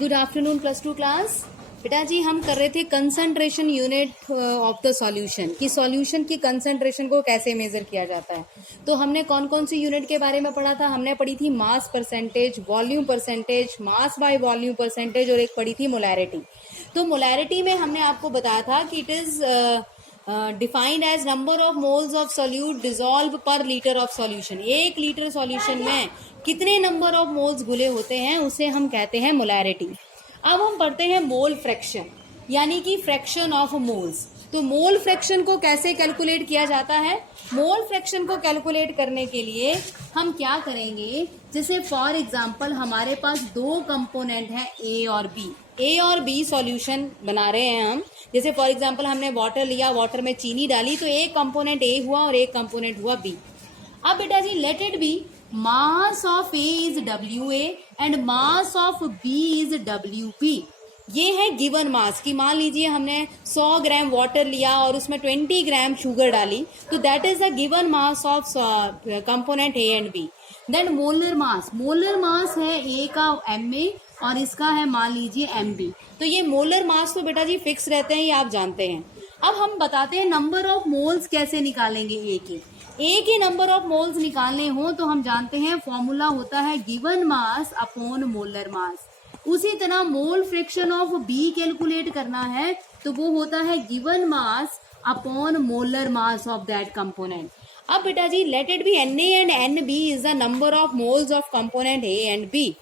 Good afternoon plus two class. बेटा जी हम कर रहे थे concentration unit of the solution कि सॉल्यूशन की कंसंट्रेशन को कैसे मेजर किया जाता है। तो हमने कौन कौन सी यूनिट के बारे में पढ़ा था। हमने पढ़ी थी mass percentage, volume percentage, mass by volume percentage और एक पढ़ी थी मोलैरिटी। तो मोलैरिटी में हमने आपको बताया था कि it is defined as number of moles of solute dissolve per litre of solution. 1 litre solution में कितने नंबर ऑफ मोल्स घुले होते हैं उसे हम कहते हैं मोलैरिटी। अब हम पढ़ते हैं मोल फ्रैक्शन यानी कि फ्रैक्शन ऑफ मोल्स। तो मोल फ्रैक्शन को कैसे कैलकुलेट किया जाता है। मोल फ्रैक्शन को कैलकुलेट करने के लिए हम क्या करेंगे, जैसे फॉर एग्जांपल हमारे पास 2 कंपोनेंट हैं ए और बी सॉल्यूशन बना रहे हैं हम। जैसे फॉर एग्जांपल हमने वाटर लिया, वाटर में चीनी डाली तो एक कंपोनेंट ए हुआ और एक कंपोनेंट हुआ बी। अब बेटा जी let it be mass of A is WA and mass of B is WP। ये है गिवन मास की मान लीजिए हमने 100 ग्राम वाटर लिया और उसमें 20 ग्राम शुगर डाली तो that is the given mass of component A and B. Then molar mass है ए का MA और इसका है मान लीजिए MB। तो ये मोलर मास तो बेटा जी फिक्स रहते हैं, ये आप जानते हैं। अब हम बताते हैं नंबर ऑफ मोल्स कैसे निकालेंगे। ए के नंबर ऑफ मोल्स निकालने हो तो हम जानते हैं फॉर्मूला होता है given mass upon molar mass. उसी तरह mole fraction of B calculate करना है तो वो होता है given mass upon molar mass of that component. अब बेटा जी let it be Na and Nb is the number of moles of component A and B।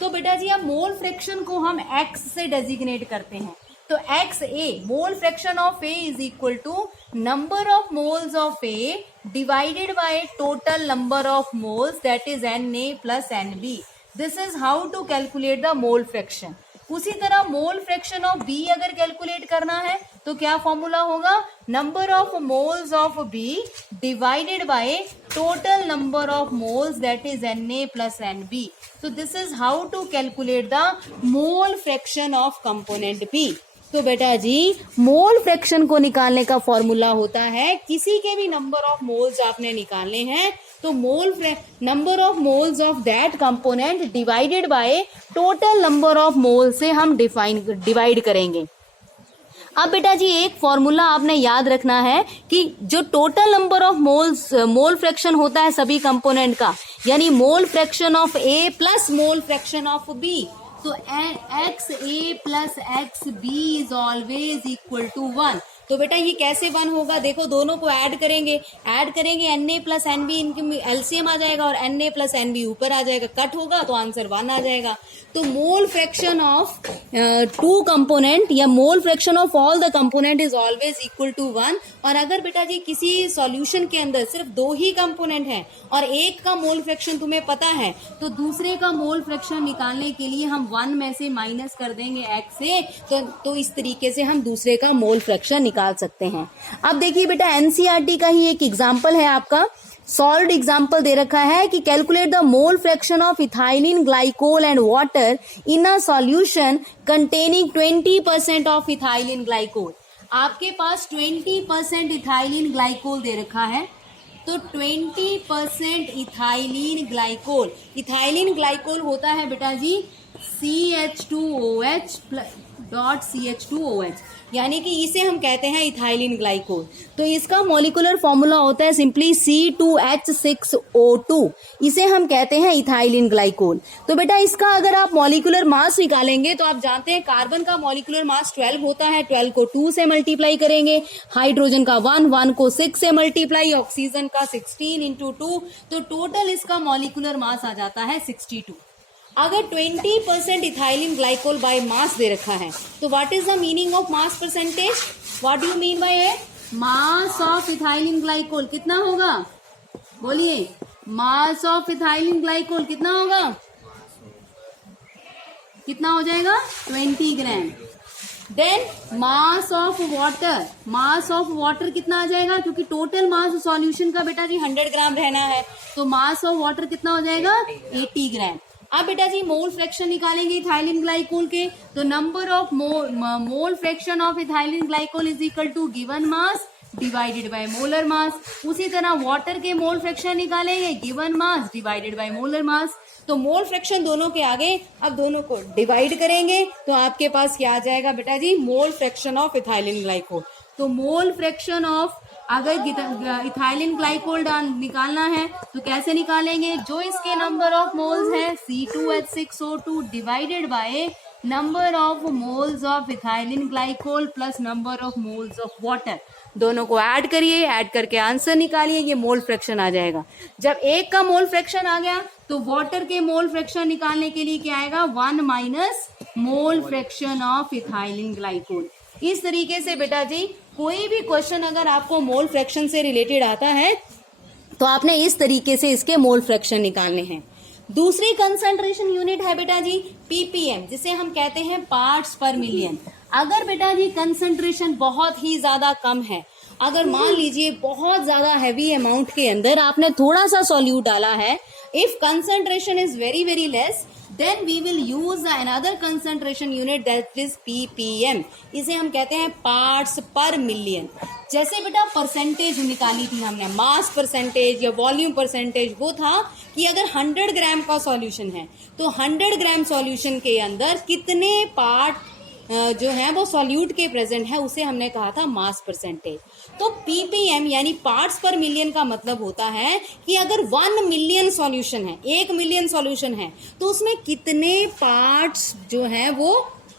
तो बेटा जी अब मोल फ्रैक्शन को हम x से डेजिग्नेट करते हैं। तो XA mole fraction of A is equal to number of moles of A divided by total number of moles that is Na plus Nb। This is how to calculate the mole fraction. उसी तरह mole fraction of B अगर calculate करना है तो क्या formula होगा, number of moles of B divided by total number of moles that is Na plus Nb। So this is how to calculate the mole fraction of component B। तो बेटा जी mole fraction को निकालने का formula होता है किसी के भी नंबर ऑफ मोल्स आपने निकालने हैं तो number of moles of that component divided by total number of मोल से हम डिवाइड करेंगे। अब बेटा जी एक फॉर्मूला आपने याद रखना है कि जो total number of mole fraction होता है सभी कंपोनेंट का यानी mole fraction of A plus mole fraction of B। तो XA plus XB is always equal to 1। तो बेटा ये कैसे 1 होगा, देखो दोनों को ऐड करेंगे Na प्लस NB इनके LCM आ जाएगा और Na प्लस NB ऊपर आ जाएगा, कट होगा तो आंसर 1 आ जाएगा। तो मोल फ्रैक्शन ऑफ 2 कंपोनेंट या mole fraction of all the component is always equal to 1। और अगर बेटा जी किसी सॉल्यूशन के अंदर सिर्फ 2 ही कंपोनेंट हैं और एक का मोल फ्रैक्शन तुम्हें पता है तो दूसरे का मोल फ्रैक्शन निकालने के लिए हम 1 में से माइनस कर देंगे x से तो इस तरीके से हम दूसरे का मोल फ्रैक्शन निकाल सकते हैं। अब देखिए बेटा NCERT का ही एक एग्जाम्पल है आपका, सॉल्व्ड एग्जाम्पल दे रखा है कि calculate the mole fraction of ethylene glycol and water in a solution containing 20% of ethylene glycol. आपके पास 20% इथाइलिन ग्लाइकोल दे रखा है तो 20% इथाइलिन ग्लाइकोल होता है बेटा जी CH2OH डॉट CH2OH यानी कि इसे हम कहते हैं इथाइलिन ग्लाइकोल। तो इसका मॉलिक्यूलर फॉर्मूला होता है सिंपली C2H6O2, इसे हम कहते हैं इथाइलिन ग्लाइकोल। तो बेटा इसका अगर आप मॉलिक्यूलर मास निकालेंगे तो आप जानते हैं कार्बन का मॉलिक्यूलर मास 12 होता है, 12 को 2 से मल्टीप्लाई करेंगे, हाइड्रोजन का 1 को 6 से मल्टीप्लाई, ऑक्सीजन का 16 इंटू 2 तो टोटल इसका मॉलिक्यूलर मास आ जाता है 62। अगर 20% इथाइलिन ग्लाइकोल बाय मास दे रखा है तो what is the meaning of mass percentage, what do you mean by it, mass of ethylene glycol कितना होगा, बोलिए मास ऑफ इथाइलिन ग्लाइकोल कितना होगा, कितना हो जाएगा 20 ग्राम। देन मास ऑफ वाटर कितना आ जाएगा, क्योंकि टोटल मास सॉल्यूशन का बेटा जी 100 ग्राम रहना है तो मास ऑफ वाटर कितना हो जाएगा 80 ग्राम। अब बेटा जी मोल फ्रैक्शन निकालेंगे इथाइलिन ग्लाइकोल के तो number of mole fraction of ethylene glycol is equal to given mass divided by molar mass. उसी तरह वाटर के मोल फ्रैक्शन निकालेंगे, given mass divided by molar mass. तो मोल फ्रैक्शन दोनों के आगे, अब दोनों को डिवाइड करेंगे तो आपके पास क्या आ जाएगा बेटा जी, mole fraction of ethylene glycol. तो मोल फ्रैक्शन ऑफ, अगर इथाइलिन ग्लाइकोल निकालना है तो कैसे निकालेंगे, जो इसके नंबर ऑफ मोल्स है C2H6O2 divided by number of moles of ethylene glycol plus number of moles of water, दोनों को ऐड करिए, ऐड करके आंसर निकालिए, ये मोल फ्रैक्शन आ जाएगा। जब एक का मोल फ्रैक्शन आ गया तो वाटर के मोल फ्रैक्शन निकालने के लिए क्या आएगा, 1 minus mole fraction of ethylene glycol. इस तरीके से बेटा जी कोई भी क्वेश्चन अगर आपको मोल फ्रैक्शन से रिलेटेड आता है तो आपने इस तरीके से इसके मोल फ्रैक्शन निकालने हैं। दूसरी कंसंट्रेशन यूनिट है बेटा जी पीपीएम, जिसे हम कहते हैं पार्ट्स पर मिलियन। अगर बेटा जी कंसंट्रेशन बहुत ही ज्यादा कम है, अगर मान लीजिए बहुत ज्यादा हैवी अमाउंट के अंदर आपने थोड़ा सा सॉल्यूट डाला है, if concentration is very very less, then we will use another concentration unit that is ppm। इसे हम कहते हैं पार्ट्स पर मिलियन। जैसे बेटा परसेंटेज निकाली थी हमने, मास परसेंटेज या वॉल्यूम परसेंटेज, वो था कि अगर 100 ग्राम का सॉल्यूशन है तो 100 ग्राम सॉल्यूशन के अंदर कितने पार्ट जो है वो सॉल्यूट के प्रेजेंट है, उसे हमने कहा था मास परसेंटेज। तो पीपीएम यानी पार्ट्स पर मिलियन का मतलब होता है कि अगर 1 मिलियन सॉल्यूशन है, 1 मिलियन सॉल्यूशन है, तो उसमें कितने पार्ट्स जो है वो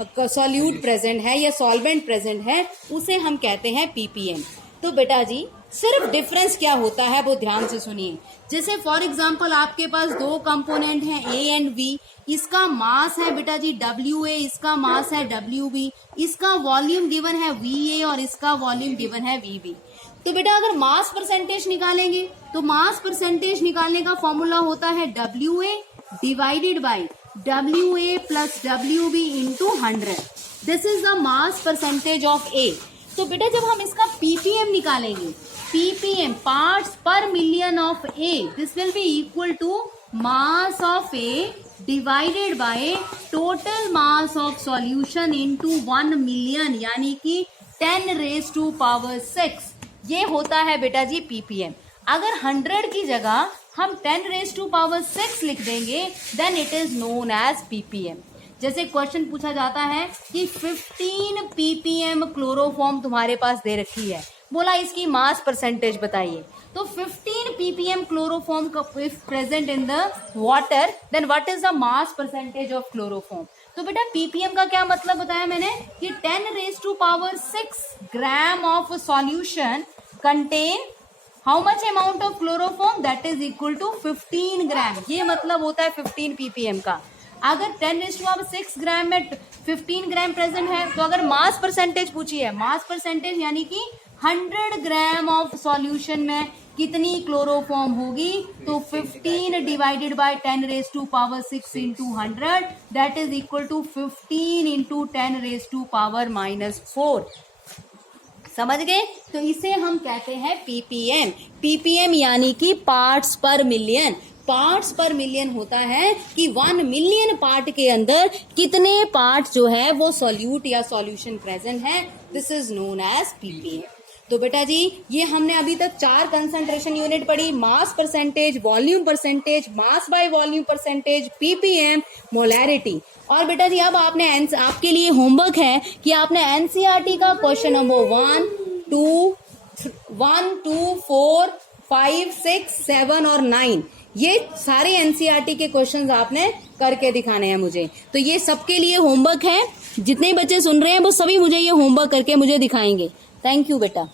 सॉल्यूट प्रेजेंट है या सॉल्वेंट प्रेजेंट है, उसे हम कहते हैं पीपीएम। तो बेटा जी सिर्फ डिफरेंस क्या होता है वो ध्यान से सुनिए। जैसे फॉर एग्जांपल आपके पास दो कंपोनेंट हैं ए एंड बी, इसका मास है बेटा जी WA, इसका मास है WB, इसका वॉल्यूम गिवन है VA और इसका वॉल्यूम गिवन है VB। तो बेटा अगर मास परसेंटेज निकालेंगे तो मास परसेंटेज निकालने का फॉर्मूला होता है WA divided by WA plus WB into 100। This is the mass percentage of A। तो बेटा जब हम इसका पीपीएम निकालेंगे, ppm parts per million of A, this will be equal to mass of A divided by total mass of solution into 1 million, यानी कि 10⁻⁶। ये होता है बेटा जी पीपीएम। अगर 100 की जगह हम 10⁻⁶ लिख देंगे then it is known as ppm. जैसे क्वेश्चन पूछा जाता है कि 15 पीपीएम क्लोरोफॉर्म तुम्हारे पास दे रखी है, बोला इसकी मास परसेंटेज बताइए। तो 15 ppm chloroform if present in the water, then what is the mass percentage of chloroform? तो बेटा ppm का क्या मतलब बताया मैंने कि 10⁻⁶ gram of solution contain how much amount of chloroform, that is equal to 15 ग्राम। ये मतलब होता है 15 ppm का। अगर 10⁻⁶ ग्राम में 15 ग्राम प्रेजेंट है तो अगर मास परसेंटेज पूछी है, मास परसेंटेज यानी कि 100 ग्राम ऑफ सॉल्यूशन में कितनी क्लोरोफॉर्म होगी, तो 15 divided by 10⁻⁶ into 100, that is equal to 15 into 10⁻⁻⁴। समझ गए? तो इसे हम कहते हैं पीपीएम। पीपीएम यानी कि parts per million. Parts per million होता है कि 1 मिलियन पार्ट के अंदर कितने पार्ट जो है वो सॉल्यूट या सॉल्यूशन प्रेजेंट है, this is known as ppm. तो बेटा जी ये हमने अभी तक 4 कंसंट्रेशन यूनिट पढ़ी, mass percentage, volume percentage, mass by volume percentage, ppm, molarity. और बेटा जी अब आपने आपके लिए होमवर्क है कि आपने एनसीईआरटी का क्वेश्चन नंबर 1, 2, 4, 5, 6, 7 और 9 ये सारे एनसीईआरटी के क्वेश्चंस आपने करके दिखाने हैं मुझे। तो ये सबके लिए होमवर्क है, जितने बच्चे सुन रहे हैं वो सभी मुझे ये होमवर्क करके मुझे दिखाएंगे। थैंक यू बेटा।